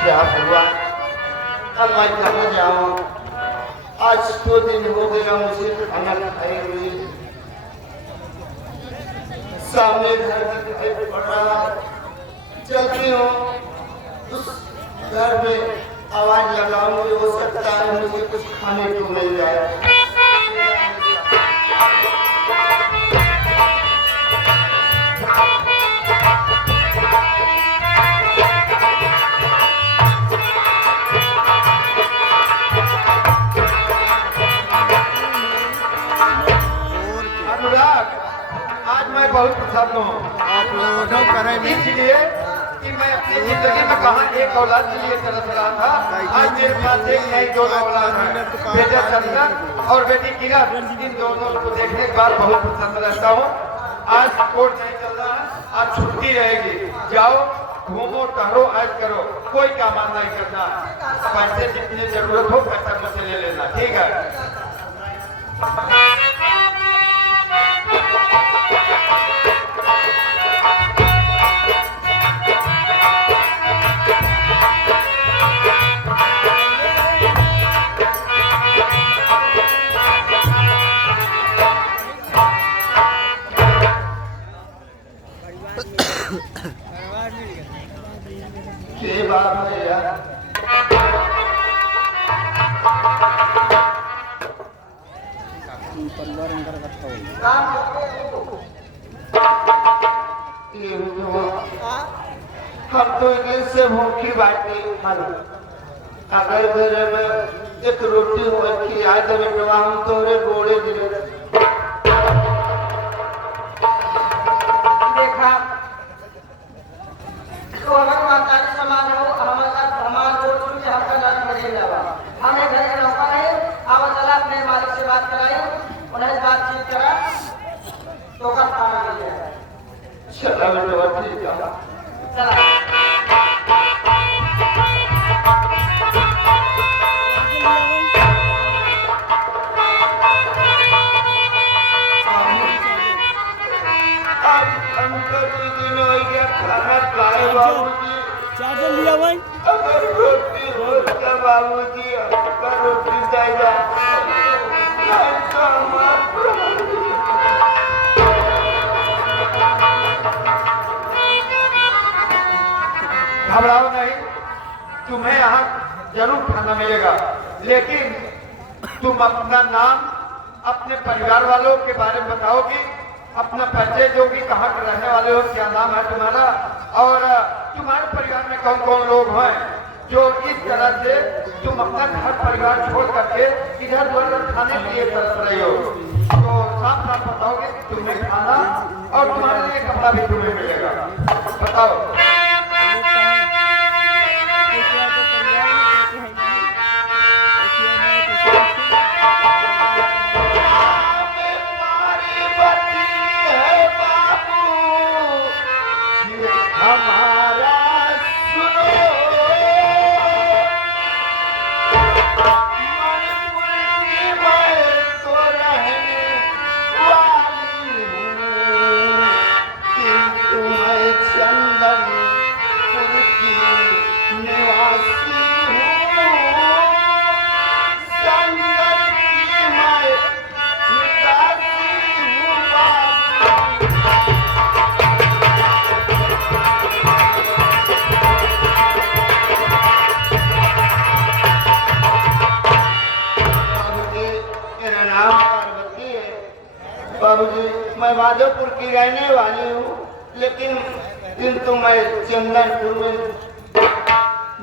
क्या हुआ? अब मैं कहाँ जाऊँ? आज 2 दिन हो गया मुझे खाना खाए हुए। सामने घर दिखाई पड़ रहा, चलती हूँ उस घर में आवाज लगाऊंगी, हो सकता है मुझे कुछ खाने को मिल जाए। अनुराग, आज मैं बहुत प्रसन्न हूँ इसलिए कि मैं अपनी जिंदगी में कहाँ एक औलाद के लिए तरस रहा था। आज मेरे पास एक नई 2 औलाद है, बेटा शंकर और बेटी किरण। इन दोनों को देखने के बाद बहुत प्रसन्न रहता हूँ। आज कोर्ट नहीं चल रहा है, आज छुट्टी रहेगी। जाओ घूमो टहरो ऐश करो, कोई काम नहीं करना। पैसे जितनी जरूरत हो पैसा मुझसे ले लेना, ठीक है? ये बात है यार, हम तो इधर से भूखी बाटी खाना। अगर घर में एक रोटी हो कि याद बेटवा हम तोरे गोड़े गिरे देखा तो अगर माताजी समान हो हमारा जोड़ जोड़ के हमका नाम बढ़े जावा। हमें घर का नौकर है, आवा चला अपने मालिक से बात कराई, उन्हें बातचीत करा तो का खाना मिल जाए। चला बेटा ठीक है, चला। चार्जर लिया भाई, अगर रोटी हो तो बाबूजी आपका रोटी चाहिए। घबराओ नहीं, तुम्हें यहाँ जरूर खाना मिलेगा, लेकिन तुम अपना नाम अपने परिवार वालों के बारे में बताओगी, अपना परिचय दोगी, कहाँ के रहने वाले हो, क्या नाम है तुम्हारा और तुम्हारे परिवार में कौन कौन लोग हैं, जो इस तरह से तुम अपना घर परिवार छोड़ करके इधर उधर खाने के लिए तरस रही हो। तो साफ साफ बताओगे तुम्हें खाना और तुम्हारे लिए कपड़ा भी तुम्हें मिलेगा, बताओ। बाबूजी, मैं माधोपुर की रहने वाली हूँ, लेकिन किंतु मैं चंदनपुर में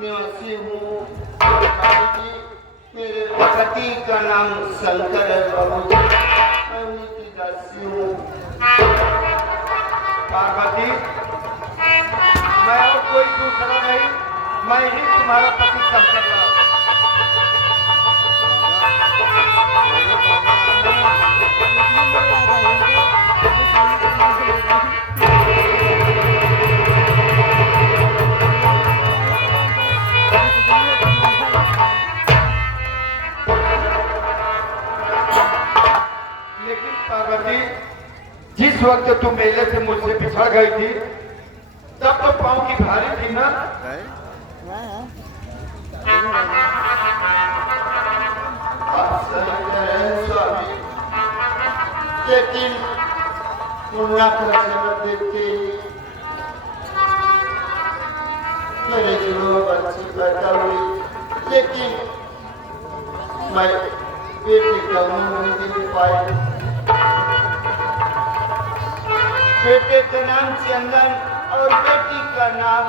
निवासी हूँ। बाबूजी, मेरे पति का नाम शंकर है। बाबूजी, मैं उनकी दासी हूँ। पार्वती, मैं और कोई दूसरा नहीं, मैं ही तुम्हारा पति शंकर हूँ। जिस वक्त तू मेले से मुझसे पिछड़ गई थी तब तो पाँव की भारी थी ना। स्वामी, लेकिन देखते मेरे जुड़ों बच्ची पैदा हुई, लेकिन मैं बेटी का मुंह नहीं देख पाई। बेटे का नाम चंदन और बेटी का नाम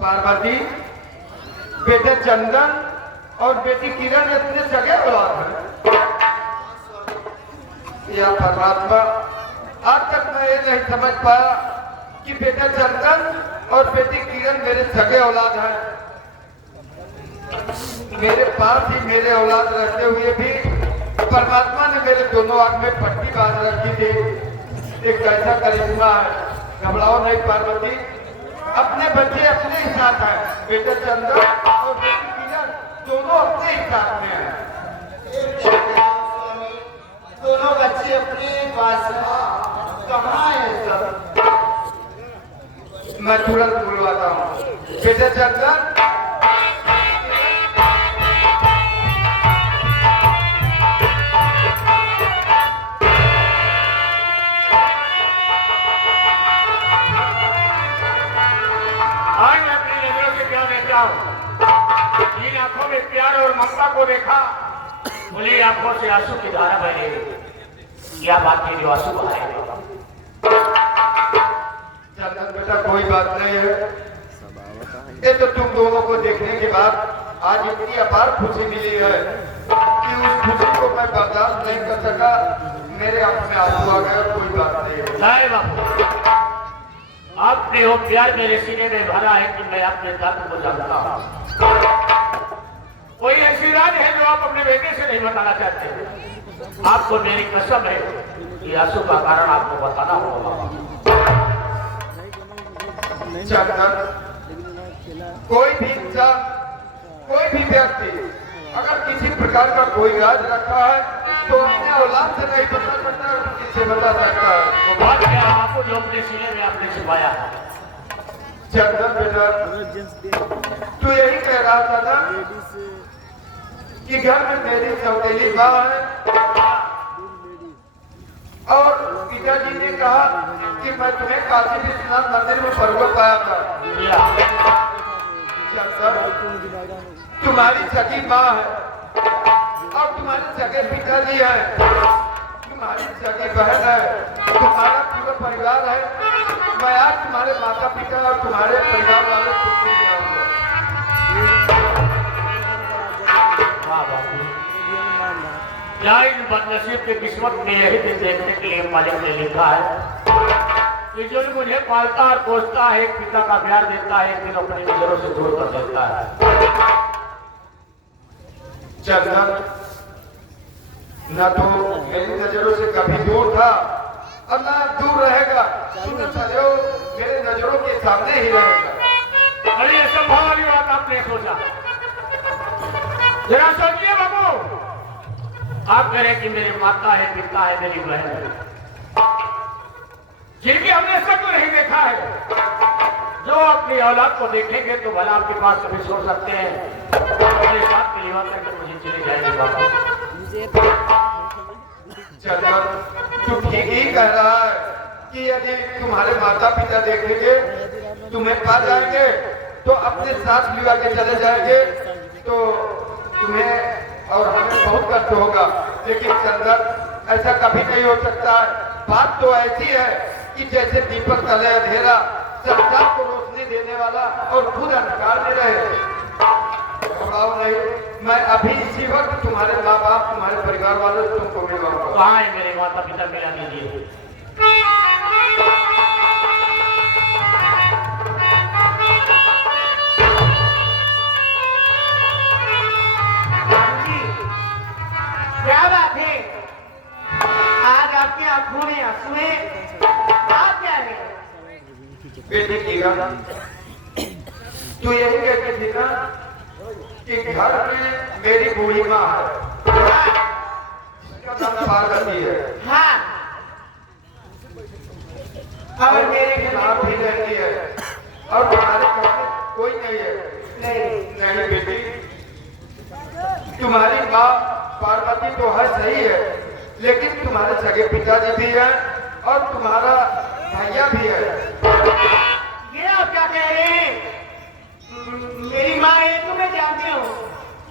पार्वती। बेटे चंदन और बेटी किरण इतने सगे औलाद हैं। या परमात्मा, आज तक मैं ये नहीं समझ पाया कि बेटा चंदन और बेटी किरण मेरे सगे औलाद हैं। मेरे पास ही मेरे औलाद रहते हुए भी परमात्मा ने मेरे दोनों आंख में पट्टी बांध रखी थी। एक ऐसा करिश्मा है, घबराओ नहीं पार्वती, अपने बच्चे अपने ही साथ हैं। बेटा चंदन और बेटी किरण दोनों अपने ही साथ में हैं। दोनों बच्चे अपने पास कहाँ है सब? मैं तुरंत बुलवाता हूँ। बेटा चंदन, आज मैं अपनी नजरों से क्या देखता हूँ? इन आंखों में प्यार और ममता को देखा, खुली आंखों से आंसू की धारा बह रही। क्या बात है जो आंसू बहा रहे हो? चंदन बेटा, कोई बात नहीं है। ये तो तुम दोनों को देखने के बाद आज इतनी अपार खुशी मिली है कि उस खुशी को मैं बर्दाश्त नहीं कर सका। मेरे आंख में आंसू आ गए। कोई बात नहीं है। नहीं बाबू, आपने वो प्यार मेरे सीने में भरा है कि मैं अपने दर्द को जानता हूँ। कोई ऐसी राज है जो आप अपने बेटे से नहीं बताना चाहते? आपको मेरी कसम है कि आंसू का कारण आपको बताना होगा। चंदन, कोई भी इंसान, कोई भी व्यक्ति अगर किसी प्रकार का कोई राज रखा है तो अपने औलाद से नहीं बता सकता, किससे बता सकता है? वो बात क्या है आपको जो अपने सीने में आपने छिपाया है? चंदन बेटा, तू यही कह रहा था ना कि घर में मेरी सौतेली माँ है और पिताजी ने कहा कि मैं तुम्हें काशी विश्वनाथ मंदिर में परवल पाया था। तुम्हारी सगी माँ है और तुम्हारे सगे पिताजी है, तुम्हारी सगी बहन है, तुम्हारा पूरा परिवार है। मैं आज तुम्हारे माता पिता और तुम्हारे परिवार वालों को क्या इन बदनसीब की किस्मत में यही दिन देखने के लिए मालिक ने लिखा है कि जो मुझे पालता और पोसता है, एक पिता का प्यार देता है, एक दिन अपनी नजरों से दूर कर देता है। चंदन, न तो मेरी नजरों से कभी दूर था और न दूर रहेगा। तुम चलो मेरे नजरों के सामने ही रहेगा। अरे ये संभव वाली बात आपने सोचा? जरा सोचिए बाबू, आप कह रहे कि मेरी माता है, पिता है, मेरी बहन है, जिनकी हमने शक्ल नहीं देखा है। जो अपनी औलाद को देखेंगे तो भला आपके पास कभी सोच सकते हैं मेरे साथ परिवार करके मुझे चले जाएंगे बाबा। चंदन, तू ठीक ही कह रहा है कि यदि तुम्हारे माता पिता देखेंगे, तुम्हें पा जाएंगे तो अपने साथ लिवा के चले जाएंगे तो तुम्हें और हमें बहुत कष्ट होगा। लेकिन चंदन, ऐसा कभी नहीं हो सकता है। बात तो ऐसी है कि जैसे दीपक तले अंधेरा, संसार को रोशनी देने वाला और खुद अंधकार में रहे। घबराओ नहीं, मैं अभी इसी वक्त तुम्हारे माँ बाप, तुम्हारे परिवार वालों से तुमको मिलवाऊंगा। कहाँ है मेरे माता पिता? मिला दीजिए। क्या बात है? आज आपकी आंखों में आंसू है, बात क्या है? बेटे किरण, तू यही कहती थी ना कि घर में मेरी बूढ़ी माँ है पार्वती है। हाँ, और मेरे घर आप में भी रहती है और तुम्हारे घर में कोई नहीं है। नहीं। नहीं बेटी, तुम्हारी माँ पार्वती तो है सही है, लेकिन तुम्हारे सगे पिताजी भी है और तुम्हारा भैया भी है। ये आप क्या कह रहे हैं? मेरी माँ है तो मैं जानती हूँ,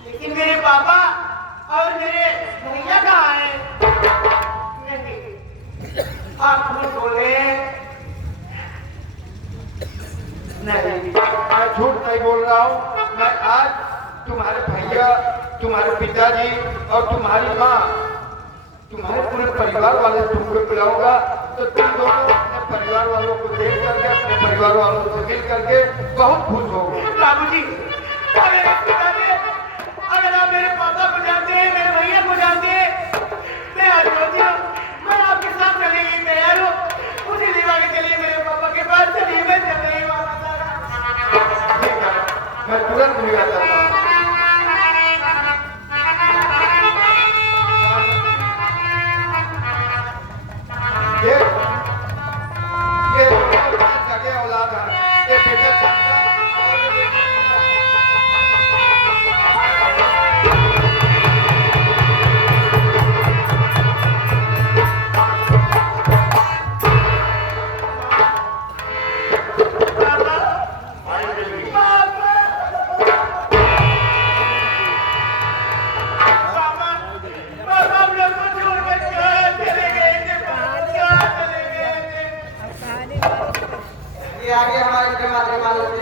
लेकिन मेरे पापा और मेरे भैया कहाँ हैं? नहीं, आप झूठ बोल रहे हैं। नहीं, मैं झूठ नहीं बोल रहा हूँ। मैं आज तुम्हारे भैया, तुम्हारे पिताजी और तुम्हारी माँ, तुम्हारे पूरे परिवार वाले तुमको बुलाऊंगा, तो तुम दोनों अपने परिवार वालों को देख करके, अपने परिवार वालों से मिल करके बहुत खुश होगे। बाबूजी, अगर आप मेरे पापा को जानते हैं, मेरे भैया को जानते हैं, मैं आज बोलती हूँ, मैं आपके साथ चलने के लिए तैयार हूँ। मुझे लेवा के चलिए मेरे पापा के पास, चलिए मैं चल रही हूँ वापस। ठीक है, मैं तुरंत मिल जाता हूँ।